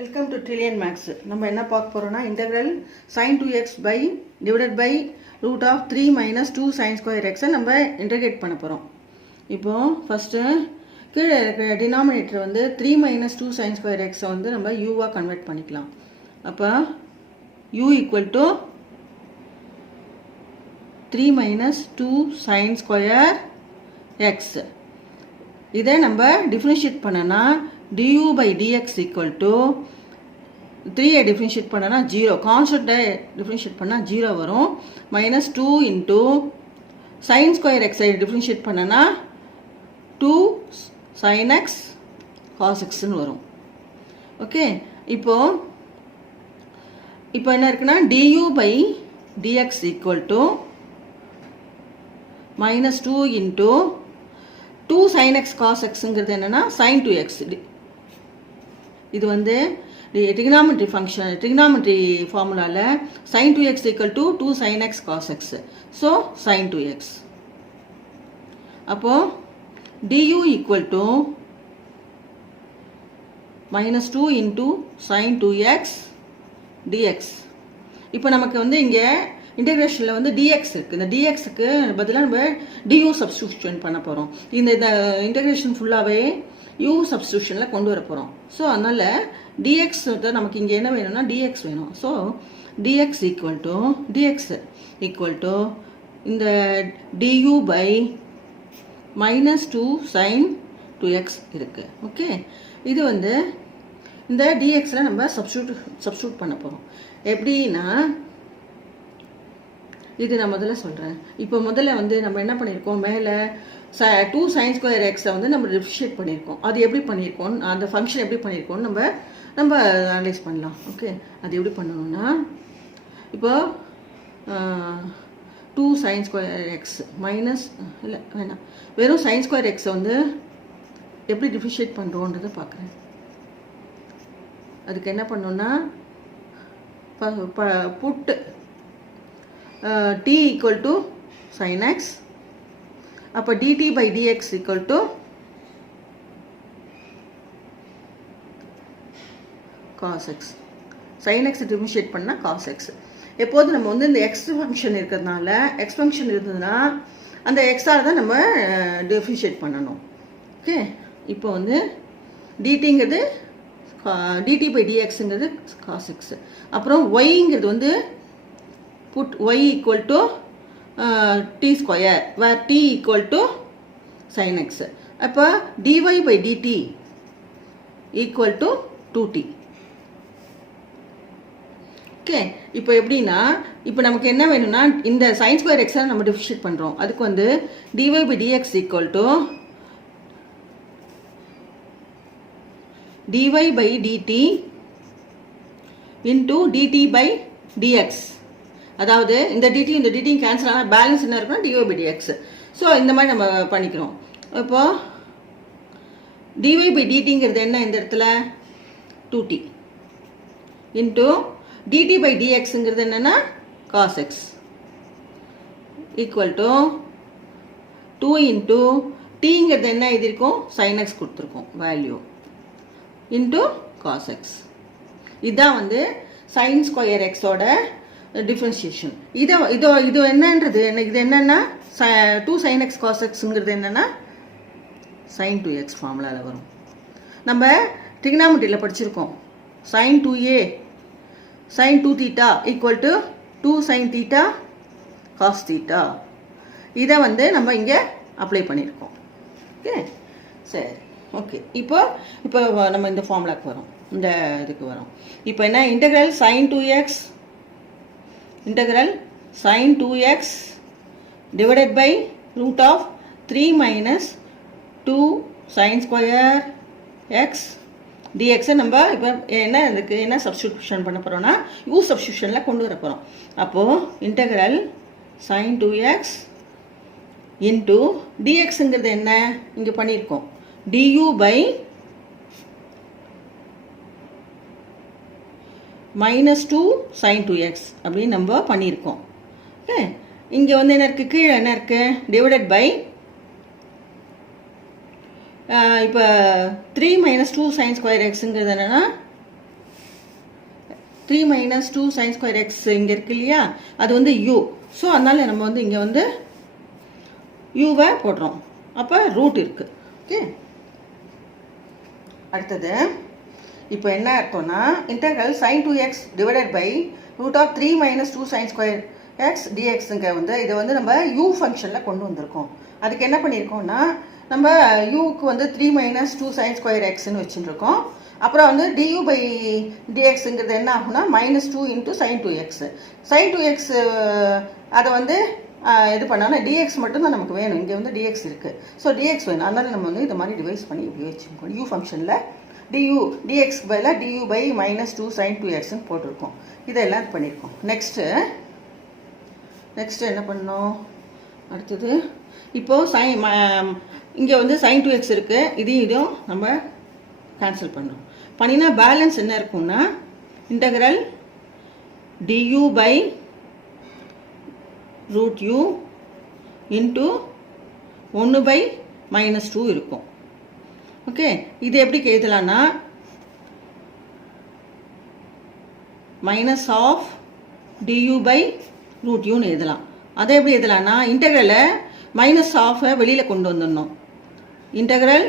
Welcome to trillion maths. நம்ம என்ன பார்க்க போகிறோம்னா integral sin 2x by divided by root of 3 minus 2 sin square எக்ஸை நம்ம இன்டெகிரேட் பண்ண போகிறோம். இப்போது ஃபஸ்ட்டு கீழே இருக்கிற டினாமினேட்டர் வந்து 3 மைனஸ் 2 sin ஸ்கொயர் எக்ஸை வந்து நம்ம யூவாக கன்வெர்ட் பண்ணிக்கலாம். அப்போ u equal to 3 minus 2 sin square X. இதை நம்ம டிஃப்ரென்ஷியேட் பண்ணனா du by dx equal to 3 differentiate பண்ணனா 0, கான்ஸ்டன்ட்டை டிஃப்ரென்ஷியேட் பண்ணால் 0 வரும். மைனஸ் 2 இன்ட்டு சைன் ஸ்கொயர் எக்ஸை டிஃப்ரென்ஷியேட் பண்ணனா 2 sin x cos xன்னு வரும். ஓகே, இப்போ என்ன இருக்குன்னா du by dx equal to minus 2 into 2 sin x cos xங்கிறது என்னன்னா sin 2x. இது வந்து trigonometry function, trigonometry formulaல sin 2x equal to 2 sin x cos x. So sin 2x. அப்போ du equal to minus 2 into sin 2x dx. இப்போ நமக்கு வந்து இங்கே இன்டெகிரேஷனில் வந்து dx இருக்குது. இந்த dxக்கு பதிலாக நம்ம du சப்ஸ்டியூஷன் பண்ண போகிறோம். இந்த இன்டெகிரேஷன் ஃபுல்லாகவே u சப்ஸ்டியூஷனில் கொண்டு வர போகிறோம். ஸோ அதனால் dx நமக்கு இங்கே என்ன வேணும்னா dx வேணும். ஸோ dx ஈக்குவல் டு இந்த du by minus 2 sin 2x இருக்குது. ஓகே, இது வந்து இந்த dxல நம்ம சப்ஸ்டியூட் பண்ண போகிறோம். எப்படின்னா இது நான் முதல்ல சொல்கிறேன். இப்போ முதல்ல வந்து நம்ம என்ன பண்ணியிருக்கோம், மேலே 2 sin ஸ்கொயர் எக்ஸை வந்து நம்ம டிஃப்ரென்ஷியேட் பண்ணியிருக்கோம். அது எப்படி பண்ணியிருக்கோம், அந்த ஃபங்க்ஷன் எப்படி பண்ணியிருக்கோம்னு நம்ம அனலைஸ் பண்ணலாம். ஓகே, அது எப்படி பண்ணணும்னா இப்போ 2 sin ஸ்கொயர் எக்ஸ் மைனஸ் இல்லை வேணாம், வெறும் sin ஸ்கொயர் எக்ஸை வந்து எப்படி டிஃப்ரென்ஷியேட் பண்ணுறோன்றதை பார்க்குறேன். அதுக்கு என்ன பண்ணோன்னா புட்டு t equal to sin x. அப்போ dt by dx equal to cos x. sin x differentiate பண்ணால் cos x. எப்போது நம்ம வந்து இந்த x ஃபங்க்ஷன் இருக்கிறதுனால, x ஃபங்க்ஷன் இருந்ததுன்னா அந்த xஆல் தான் நம்ம டிஃபரன்ஷியேட் பண்ணணும். ஓகே, இப்போ வந்து dtங்கிறது dt by dxங்கிறது cos x. அப்புறம் yங்கிறது வந்து put y equal to t square where t equal to sin x. அப்போ dy by dt equal to 2t. Okay, இப்போ எப்படின்னா இப்போ நமக்கு என்ன வேணும்னா இந்த sin ஸ்கொயர் எக்ஸை நம்ம டிஃபரன்ஷியேட் பண்ணுறோம். அதுக்கு வந்து dy by dx equal to dy by dt into dt by dx. அதாவது இந்த டிடி இந்த டிடி கேன்சல் ஆனால் பேலன்ஸ் என்ன இருக்குன்னா டிஒய் பை டிஎக்ஸ். ஸோ இந்த மாதிரி நம்ம பண்ணிக்கிறோம். இப்போ டிஒய் பை டிடிங்கிறது என்ன இந்த இடத்துல 2t இன்ட்டு டிடி பை டிஎக்ஸுங்கிறது என்னென்னா cos x equal to 2 into டீங்கிறது என்ன இது இருக்கும் சைன் எக்ஸ் கொடுத்துருக்கோம் வேல்யூ இன்ட்டு காஸ் எக்ஸ். இதுதான் வந்து சைன் ஸ்கொயர் எக்ஸோட டிஃப்ரென்ஷியேஷன். இது என்னன்றது இது என்னன்னா 2 sin x cos xங்கிறது என்னன்னா sin 2x ஃபார்முலாவில் வரும். நம்ம ட்ரிகனாமெட்ரியில் படிச்சிருக்கோம். sin 2a sin 2 theta equal to 2 sin theta cos theta. இதை வந்து நம்ம இங்கே அப்ளை பண்ணியிருக்கோம். ஓகே, சரி. ஓகே, இப்போ நம்ம இந்த ஃபார்முலாக்கு வரோம், இந்த இதுக்கு வரோம். இப்போ என்ன integral sin 2x integral sin 2x divided by root of 3 minus 2 sin square x dx நம்ம இப்போ என்ன சப்ஸ்டியூஷன் பண்ண போகிறோம்னா u சப்ஸ்டியூஷனில் கொண்டு வர போகிறோம். அப்போது இன்டெக்ரல் sin 2x இன்ட்டு dxங்கிறது என்ன இங்கே பண்ணியிருக்கோம் du by minus 2 sin 2x அப்படின்னு நம்ம பண்ணியிருக்கோம். ஓகே, இங்கே வந்து என்ன இருக்குது, கீழே என்ன இருக்குது டிவைடட் பை இப்போ 3 minus 2 sin square xங்கிறது என்னென்னா 3 minus 2 sin square x இங்கே இருக்கு இல்லையா, அது வந்து u. ஸோ அதனால நம்ம வந்து இங்கே வந்து யூவை போடுறோம். அப்போ ரூட் இருக்கு. ஓகே, அடுத்தது இப்போ என்ன அர்த்தம்னா integral sin 2x divided by root of 3 minus 2 sin square x டிஎக்ஸுங்க வந்து இதை வந்து நம்ம யூ ஃபங்க்ஷனில் கொண்டு வந்திருக்கோம். அதுக்கு என்ன பண்ணியிருக்கோம்னா நம்ம யூக்கு வந்து 3 மைனஸ் 2 sin ஸ்கொயர் எக்ஸ்ன்னு வச்சுருக்கோம். அப்புறம் வந்து du பை டிஎக்ஸுங்கிறது என்ன ஆகும்னா -2 into sin 2x. sin 2x அதை வந்து இது பண்ணாலும் டிஎக்ஸ் மட்டும்தான் நமக்கு வேணும். இங்கே வந்து டிஎக்ஸ் இருக்குது. ஸோ டிஎக்ஸ் வேணும். அதனால நம்ம வந்து இந்த மாதிரி டிவைஸ் பண்ணி இப்படி வச்சுருக்கோம். யூ ஃபங்க்ஷனில் டிஎக்ஸ்க்கு பதிலாக du பை -2 sin 2xன்னு போட்டிருக்கோம். இதெல்லாம் பண்ணியிருக்கோம். நெக்ஸ்ட்டு என்ன பண்ணோம், அடுத்தது இப்போது இங்கே வந்து sin 2x இருக்குது. இதையும் நம்ம கேன்சல் பண்ணோம். பண்ணினா பேலன்ஸ் என்ன இருக்கும்னா integral du by root u into 1 by -2 இருக்கும். ஓகே, இது எப்படி எழுதலாம்னா minus half du by root யூன்னு எழுதலாம். அதை எப்படி எழுதலாம்னா இன்டெக்ரலை மைனஸ் ஆஃபை வெளியில் கொண்டு வந்துடணும். Integral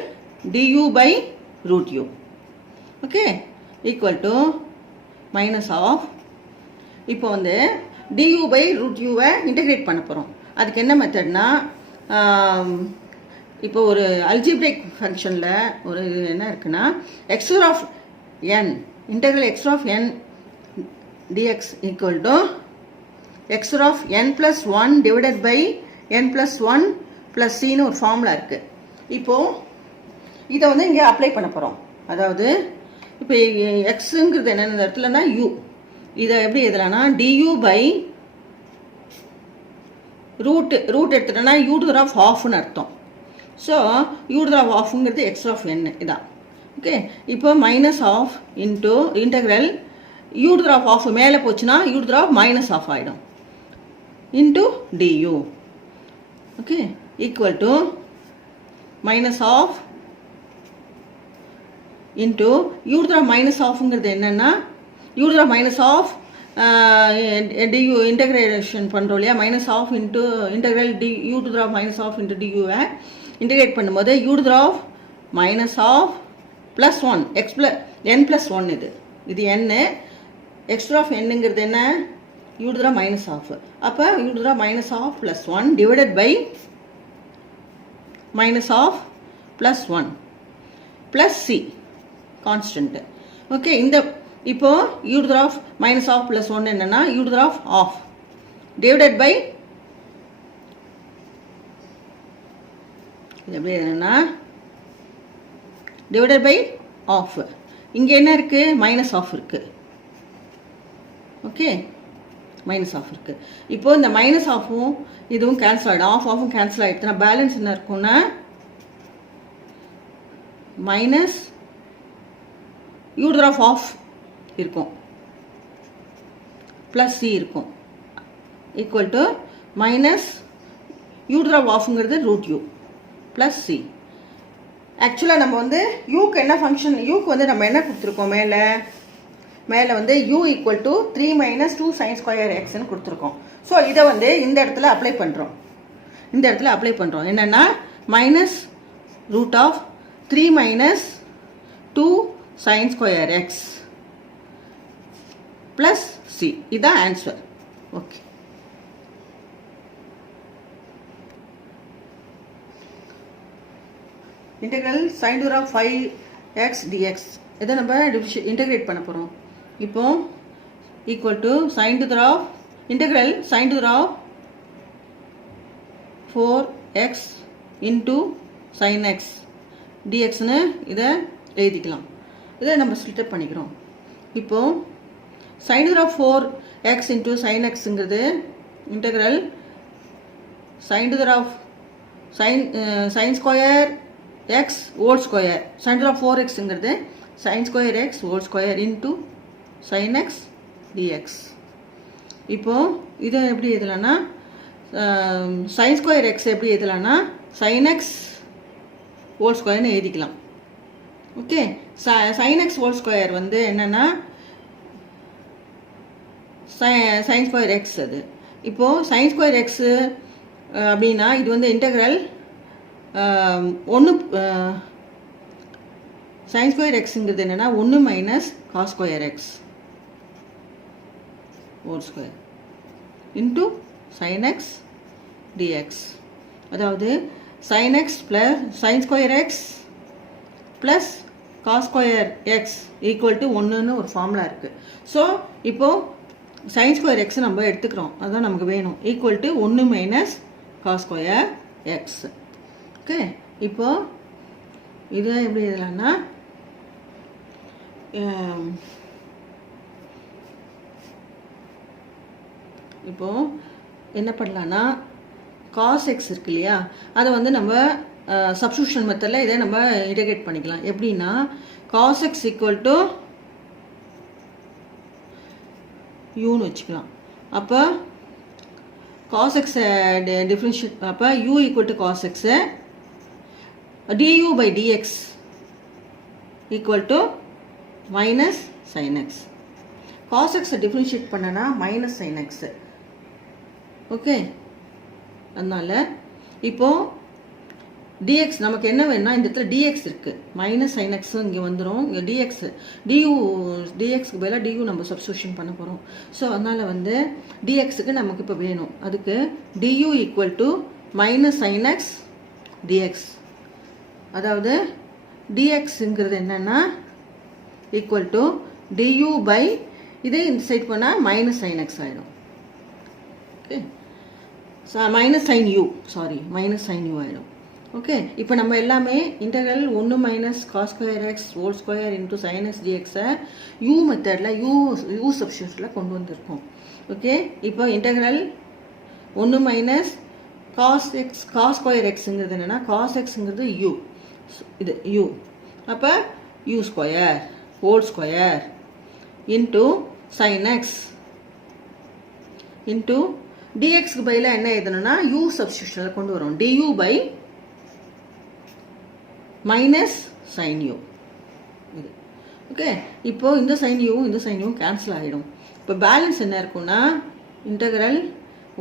du by root u okay equal to minus half, இப்போ வந்து du பை ரூட் யூவை இன்டெகிரேட் பண்ண போகிறோம். அதுக்கு என்ன மெத்தட்னா இப்போ ஒரு அல்ஜிப்ரிக் ஃபங்க்ஷனில் ஒரு என்ன இருக்குன்னா x of n integral x of n dx equal to x of n + 1 divided by n + 1 + cன்னு ஒரு ஃபார்முலா இருக்குது. இப்போது இதை வந்து இங்கே அப்ளை பண்ண போகிறோம். அதாவது இப்போ எக்ஸுங்கிறது என்னென்ன இடத்துலனா u, இதை எப்படி எழுதலாம்னா du பை ரூட் எடுத்துட்டோன்னா u to the power of halfன்னு அர்த்தம். So u to the power of halfங்கிறது x ஆஃப் n இதான். ஓகே, இப்போ minus half into integral u to the power of half மேலே போச்சுன்னா u to the power of -half ஆகிடும் into du. Okay equal to minus half into u to the power -halfங்கிறது என்னென்னா u to the power du integration பண்ணுறோம் இல்லையா, -half into integral u to the power -half into duவை integrate பண்ணும்போது u to the power -half + 1 x n + 1 இது n, x of nங்கிறது என்ன u to the power -half. அப்போ u to the power -half + 1 divided by -half + 1 + c constant. Okay, இந்த இப்போ u to the power -half + 1 என்னன்னா u to the power half divided by இது எப்படி என்னன்னா divided by of. இங்கே என்ன இருக்குது -half இருக்குது. ஓகே, -half இருக்குது. இப்போது இந்த -halfும் இதுவும் கேன்சல் ஆகிடும். ஆஃபும் கேன்சல் ஆகிடுச்சுன்னா பேலன்ஸ் என்ன இருக்கும்னா minus u to the power half இருக்கும் ப்ளஸ் c இருக்கும் equal to minus u to the power halfங்கிறது ரூட் யூ ப்ளஸ் c. ஆக்சுவலாக நம்ம வந்து யூக்கு என்ன ஃபங்க்ஷன், யூக்கு வந்து நம்ம என்ன கொடுத்துருக்கோம், மேலே வந்து u equal to 3 minus 2 sin square எக்ஸ்ன்னு கொடுத்துருக்கோம். ஸோ இதை வந்து இந்த இடத்துல அப்ளை பண்ணுறோம். என்னென்னா minus root of 3 minus 2 sin square x plus c. இதுதான் answer. Okay, integral sin to the power 5x dx இதை நம்ம இன்டெகிரேட் பண்ண போகிறோம். இப்போ equal to sin to the power integral sin to the power 4x இன்ட்டு sin x dxன்னு இதை எழுதிக்கலாம். இதை நம்ம ஸ்ப்ளிட் பண்ணிக்கிறோம். இப்போது sin to the power 4x இன்ட்டு sin xங்கிறது integral sin to the power sin square x whole square sin to the power 4xங்கிறது sin square x whole square into sin x dx. இப்போது இதை எப்படி எழுதலாம்னா sin ஸ்கொயர் x எப்படி எழுதலாம்னா sin x whole ஸ்கொயர்னு எழுதிக்கலாம். Okay, sin x whole square வந்து என்னென்னா sign square X அது. இப்போது சைன் ஸ்கொயர் எக்ஸு அப்படின்னா இது வந்து இன்டெக்ரல் ஒன்று சைன் ஸ்கொயர் எக்ஸுங்கிறது என்னென்னா 1 minus cos square x whole square into sine x dx. அதாவது sine x plus sine square x plus cos square x equal to 1ன்னு ஒரு ஃபார்முலா இருக்குது. ஸோ இப்போது சைன் ஸ்கொயர் எக்ஸ் நம்ம எடுத்துக்கிறோம், அதுதான் நமக்கு வேணும். Equal to 1 minus cos square x. Okay, இப்போது இது எப்படி எழுதலாம்னா இப்போது என்ன பண்ணலான்னா காஸ் எக்ஸ் இருக்கு இல்லையா, அதை வந்து நம்ம சப்ஸ்டியூஷன் மெத்தடில் இதை நம்ம இன்டெகிரேட் பண்ணிக்கலாம். எப்படின்னா காஸ் எக்ஸ் ஈக்குவல் டு யூன்னு வச்சுக்கலாம். அப்போ காஸ் எக்ஸை டிஃப்ரென்ஷியேட், அப்போ u equal to cos x du by dx equal to minus sine x. Cos எக்ஸை டிஃப்ரென்ஷியேட் பண்ணனா மைனஸ் சைன் எக்ஸு. ஓகே, அதனால் இப்போது டிஎக்ஸ் நமக்கு என்ன வேணும்னா இந்த இடத்துல டிஎக்ஸ் இருக்குது, மைனஸ் சைன் எக்ஸும் இங்கே வந்துடும். இங்கே டிஎக்ஸ் டிஎக்ஸ்க்கு பதிலாக டியூ நம்ம சப்ஸ்டியூஷன் பண்ண போகிறோம். ஸோ அதனால் வந்து டிஎக்ஸுக்கு நமக்கு இப்போ வேணும். அதுக்கு du equal to minus sine x dx. அதாவது டிஎக்ஸுங்கிறது என்னென்னா ஈக்குவல் டு டியூ பை இதே இந்த சைட் பண்ணால் மைனஸ் சைன் எக்ஸ் ஆகிடும். Okay, minus sine u, sorry minus sine u ஆகிடும். ஓகே, இப்போ நம்ம எல்லாமே integral 1 minus cos square x whole square into sine x டிஎக்ஸை யூ மெத்தடில் யூ சப்ஸ்டியூஷனில் கொண்டு வந்திருக்கோம். ஓகே, இப்போ integral 1 minus cos x cos square எக்ஸுங்கிறது என்னென்னா காஸ் எக்ஸுங்கிறது யூ, இது யூ. அப்போ u square whole square into sine x into டிஎக்ஸ்க்கு பதிலாக என்ன எழுதணும்னா யூ சப்ஸ்டியூஷனில் கொண்டு வரும். Du by minus sine u இது. ஓகே, இப்போது இந்த சைன் யூவும் கேன்சல் ஆகிடும். இப்போ பேலன்ஸ் என்ன இருக்குன்னா integral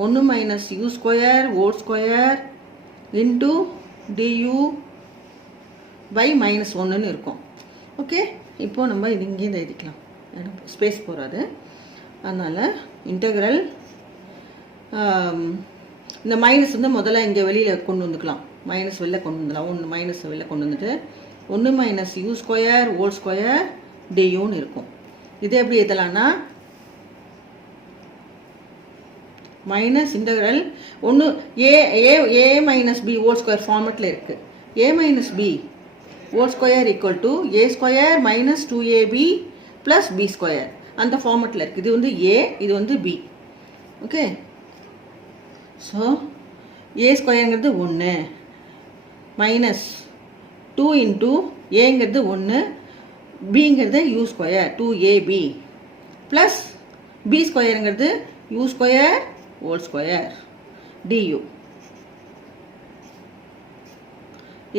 1 minus u square whole square into du by minus 1ன்னு இருக்கும். ஓகே, இப்போது நம்ம இது இங்கேருந்து எழுதிக்கலாம், ஸ்பேஸ் போகாது. அதனால் இன்டெக்ரல் இந்த மைனஸ் வந்து முதல்ல இங்கே வெளியில் கொண்டு வந்துக்கலாம், மைனஸ் வெளில கொண்டு வந்துடலாம். 1 மைனஸ் வெளில கொண்டு வந்துட்டு 1 minus u square whole square டியூன்னு இருக்கும். இது எப்படி எழுதலாம்னா minus integral 1 A minus B whole square ஃபார்மெட்டில் இருக்குது. A minus B whole square equal to A square minus 2ab plus B square அந்த ஃபார்மெட்டில் இருக்குது. இது வந்து ஏ, இது வந்து பி. ஓகே, ஸோ ஏ ஸ்கொயருங்கிறது 1 மைனஸ் 2 இன்ட்டு ஏங்கிறது 1, பிங்கிறது u square 2ab plus B ஸ்கொயருங்கிறது u square whole square du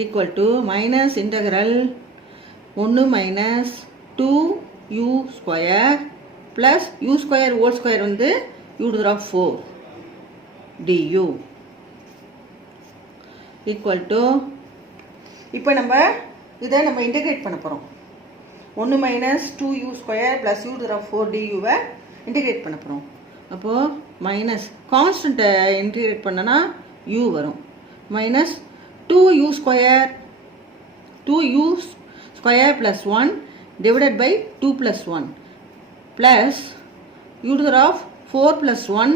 equal to minus integral 1 minus 2u square plus u square whole square வந்து u to the power 4 du equal to இப்போ நம்ம இதை நம்ம integrate பண்ண போகிறோம். 1 minus 2u square plus u to the power 4 duவை integrate பண்ண போகிறோம். அப்போது மைனஸ் கான்ஸ்டண்ட்டை இன்டெகிரேட் பண்ணனா u வரும். Minus 2u square plus 1 divided by 2 plus 1 plus u to the power 4 plus 1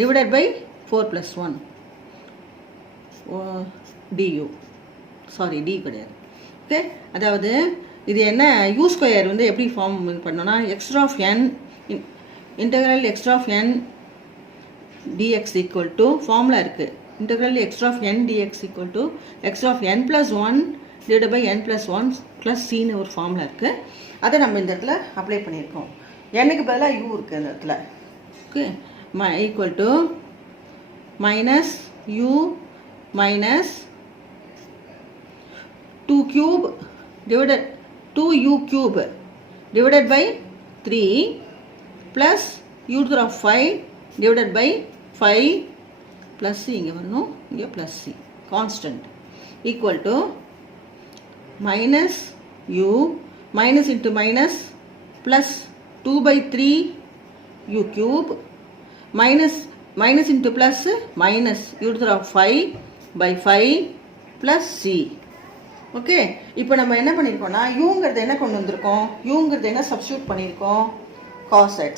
divided by 4 plus 1 du. Sorry, d கிடையாது. Okay, அதாவது இது என்ன யூ ஸ்கொயர் வந்து எப்படி ஃபார்ம் பண்ணோன்னா extra of n integral extra of n dx equal to formula இருக்குது. Integral extra of n dx equal to extra of n plus 1 divide by n plus 1 plus சின்னு ஒரு formula இருக்குது. அதை நம்ம இந்த இடத்துல அப்ளை பண்ணியிருக்கோம். எனக்கு பதிலாக யூ இருக்குது இந்த இடத்துல. Okay, equal to minus you minus 2u cube divided by 3 plus u to the power of 5 divided by 5 plus c இங்கே வரணும், இங்கே plus c constant equal to minus u minus into minus plus 2 by 3 u cube minus minus into plus minus u to the power of 5 by 5 plus c. Okay, இப்போ நம்ம என்ன பண்ணியிருக்கோம்னா யூங்கிறது என்ன கொண்டு வந்திருக்கோம், யூங்கிறது என்ன சப்ஸ்டியூட் பண்ணியிருக்கோம், cos x.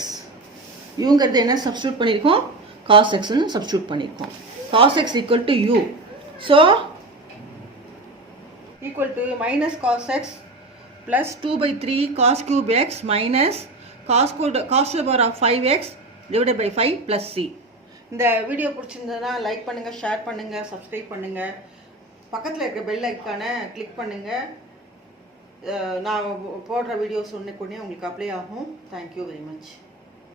யூங்கிறது என்ன substitute பண்ணியிருக்கோம், cos xன்னு சப்ஸ்டியூட் பண்ணியிருக்கோம். cos x equal to u. So equal to minus cos x plus 2 by 3 cos cube x minus cos to the power of 5x divided by 5 plus c. இந்த video பிடிச்சிருந்ததுன்னா like பண்ணுங்கள், share பண்ணுங்கள், subscribe பண்ணுங்கள், பக்கத்தில் இருக்க bell ஐக்கானை click பண்ணுங்கள். நான் போடுற வீடியோஸ் ஒன்றுக்கு ஒன்றே உங்களுக்கு அப்ளை ஆகும். Thank you very much.